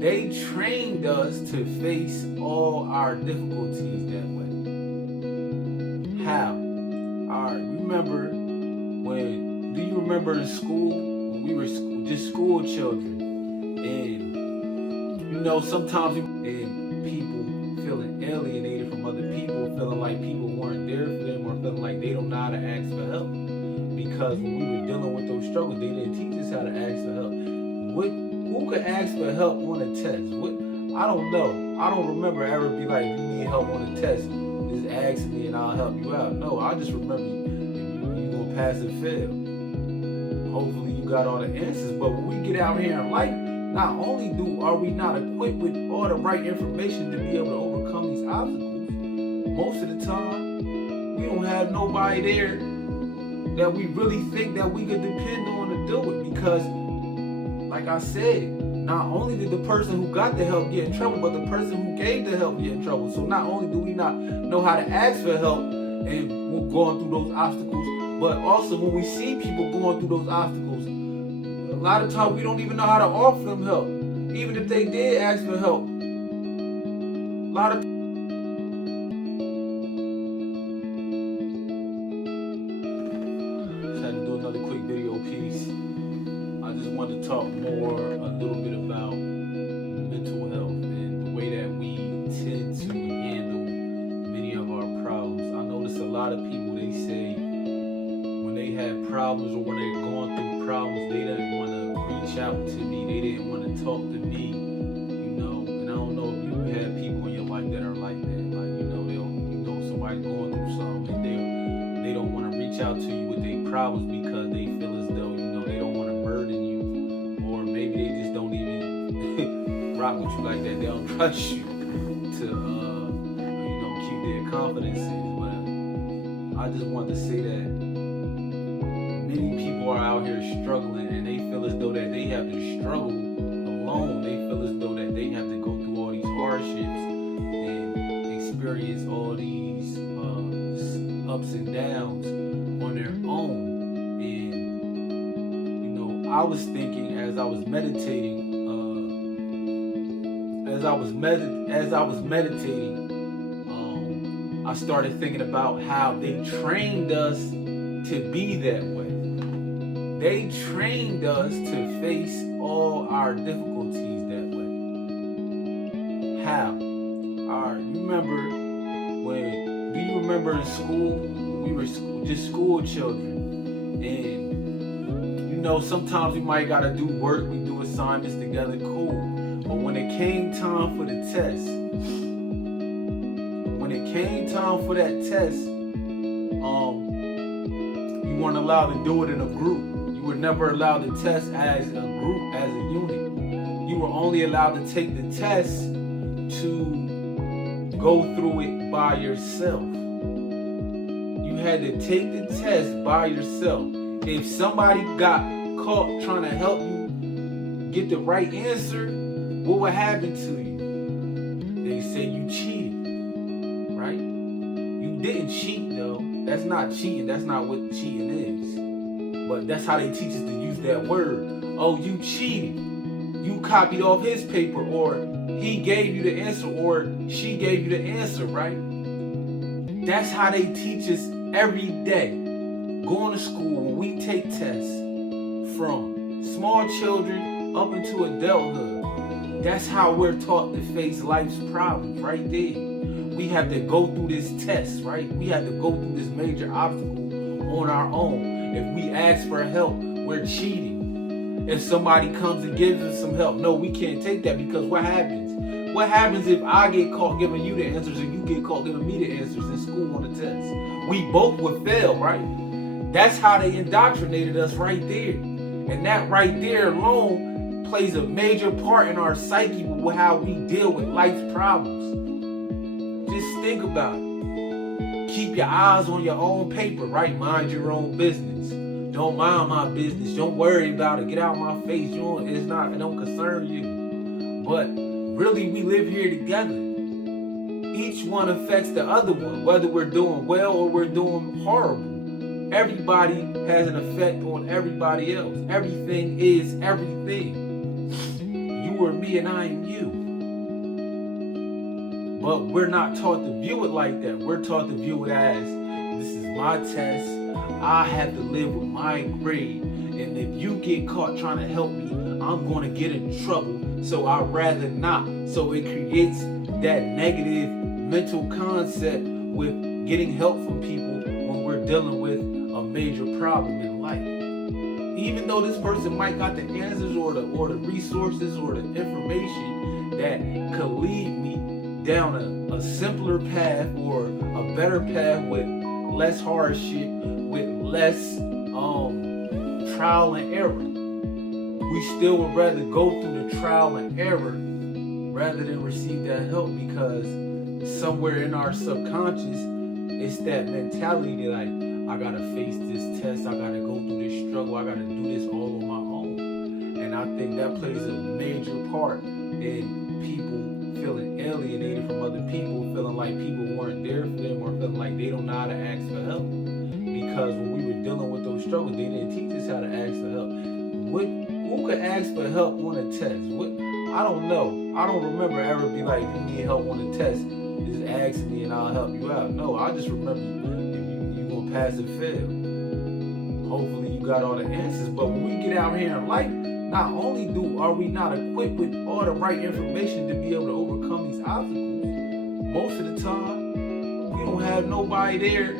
They trained us to face all our difficulties that way. How? All right, do you remember in school when we were just school children? And sometimes and people feeling alienated from other people, feeling like people weren't there for them, or feeling like they don't know how to ask for help. Because when we were dealing with those struggles, they didn't teach us how to ask for help. Who could ask for help on a test? I don't know. I don't remember ever be like, you need help on a test, just ask me and I'll help you out. No, I just remember you gonna pass or fail. Hopefully you got all the answers. But when we get out here in life, not only are we not equipped with all the right information to be able to overcome these obstacles, most of the time we don't have nobody there that we really think that we could depend on to do it. Because like I said, not only did the person who got the help get in trouble, but the person who gave the help get in trouble. So not only do we not know how to ask for help and we're going through those obstacles, but also when we see people going through those obstacles, a lot of times we don't even know how to offer them help. Even if they did ask for help, a lot of just had to do another quick video piece. I just want to talk more a little bit about mental health and the way that we tend to handle many of our problems. I notice a lot of people, they say when they have problems or when they're going through problems, they didn't want to reach out to me. They didn't want to talk to me, and I don't know if you have people in your life that are like that. Like, somebody going through something and they don't want to reach out to you with their problems because they feel as though, they don't want to burden you, or maybe they just don't even rock with you like that. They don't trust you to, keep their confidences. But I just wanted to say that many people are out here struggling, and they feel as though that they have to struggle alone. They feel as though that they have to go through all these hardships and experience all these ups and downs on their own. And I was thinking as I was meditating, I started thinking about how they trained us to be that way. They trained us to face all our difficulties that way. How? All right, do you remember in school, we were just school children, and sometimes we might gotta do work, we do assignments together, cool. But when it came time for the test, you weren't allowed to do it in a group. You were never allowed to test as a group, as a unit. You were only allowed to take the test to go through it by yourself. You had to take the test by yourself. If somebody got caught trying to help you get the right answer, what would happen to you? They say you cheated, right? You didn't cheat though. That's not cheating. That's not what cheating is. But that's how they teach us to use that word. Oh, you cheated. You copied off his paper, or he gave you the answer, or she gave you the answer, right? That's how they teach us every day. Going to school, when we take tests from small children up into adulthood, that's how we're taught to face life's problems right there. We have to go through this test, right? We have to go through this major obstacle on our own. If we ask for help, we're cheating. If somebody comes and gives us some help, no, we can't take that, because what happens? What happens if I get caught giving you the answers and you get caught giving me the answers in school on the test? We both would fail, right? That's how they indoctrinated us right there. And that right there alone plays a major part in our psyche with how we deal with life's problems. Just think about it. Keep your eyes on your own paper, right? Mind your own business. Don't mind my business. Don't worry about it. Get out my face. It don't concern you. But really, we live here together. Each one affects the other one, whether we're doing well or we're doing horrible. Everybody has an effect on everybody else. Everything is everything. You you are me and I am you. But we're not taught to view it like that. We're taught to view it as, this is my test. I have to live with my grade. And if you get caught trying to help me, I'm going to get in trouble. So I'd rather not. So it creates that negative mental concept with getting help from people when we're dealing with a major problem in life. Even though this person might got the answers or the resources or the information that could lead me down a simpler path or a better path with less hardship, with less trial and error, we still would rather go through the trial and error rather than receive that help, because somewhere in our subconscious it's that mentality like, I gotta face this test, I gotta go through this struggle, I gotta do this all on my own. And I think that plays a major part in people feeling alienated from other people, feeling like people weren't there for them, or feeling like they don't know how to ask for help. Because when we were dealing with those struggles, they didn't teach us how to ask for help. Who could ask for help on a test? I don't know. I don't remember ever be like, if you need help on a test, just ask me and I'll help you out. No, I just remember if you gonna pass or fail. Hopefully you got all the answers. But when we get out here in life, not only are we not equipped with all the right information to be able to overcome these obstacles, most of the time we don't have nobody there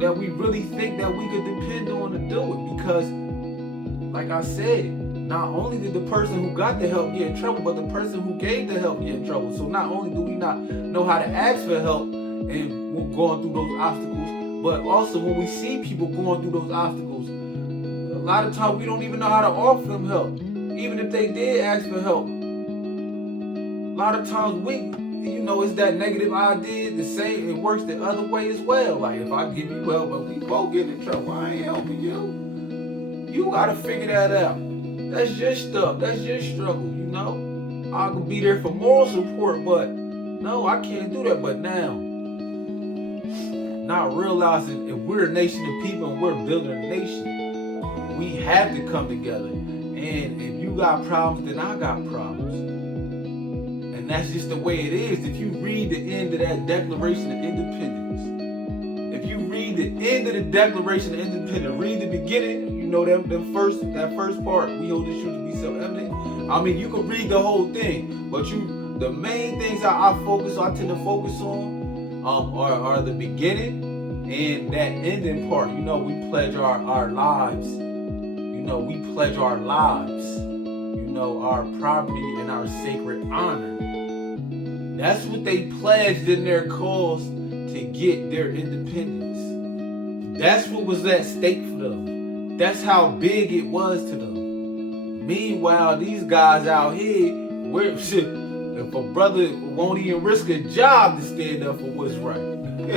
that we really think that we could depend on to do it. Because like I said, not only did the person who got the help get in trouble, but the person who gave the help get in trouble. So not only do we not know how to ask for help and we're going through those obstacles, but also when we see people going through those obstacles, a lot of times we don't even know how to offer them help. Even if they did ask for help, a lot of times it's that negative idea, the same, it works the other way as well. Like, if I give you help and we both get in trouble, I ain't helping you. You gotta figure that out. That's your stuff. That's your struggle, I could be there for moral support, but no, I can't do that. But now, not realizing if we're a nation of people and we're building a nation, we have to come together. And if you got problems, then I got problems. And that's just the way it is. If you read the end of that Declaration of Independence, if you read the end of the Declaration of Independence, read the beginning, that first part, we hold this truth to be self-evident. I mean, you can read the whole thing, but the main things I tend to focus on are the beginning and that ending part. We pledge our lives. We pledge our lives. Our property and our sacred honor. That's what they pledged in their cause to get their independence. That's what was at stake for them. That's how big it was to them. Meanwhile, these guys out here, if a brother won't even risk a job to stand up for what's right. And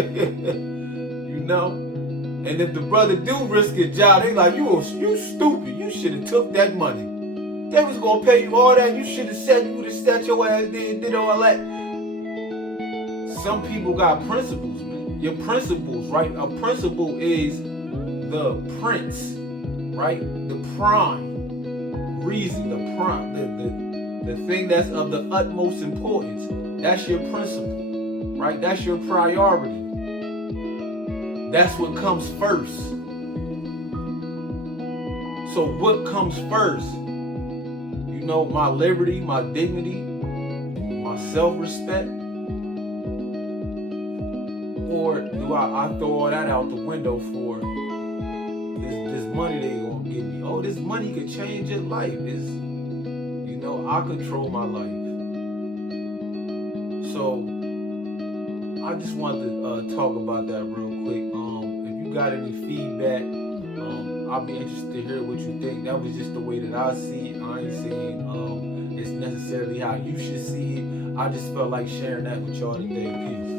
if the brother do risk a job, they like, you stupid. You should have took that money. They was gonna pay you all that. You should have said your ass there and did all that. Some people got principles, man. Your principles, right? A principle is the prince, right? The prime reason, the thing that's of the utmost importance. That's your principle, right? That's your priority. That's what comes first. So what comes first? My liberty, my dignity, my self-respect? Or do I throw all that out the window for this money they gonna give me? Oh, this money could change your life. I control my life. So I just wanted to talk about that real quick. If you got any feedback, I'll be interested to hear what you think. That was just the way that I see it. I ain't saying it's necessarily how you should see it. I just felt like sharing that with y'all today. Peace.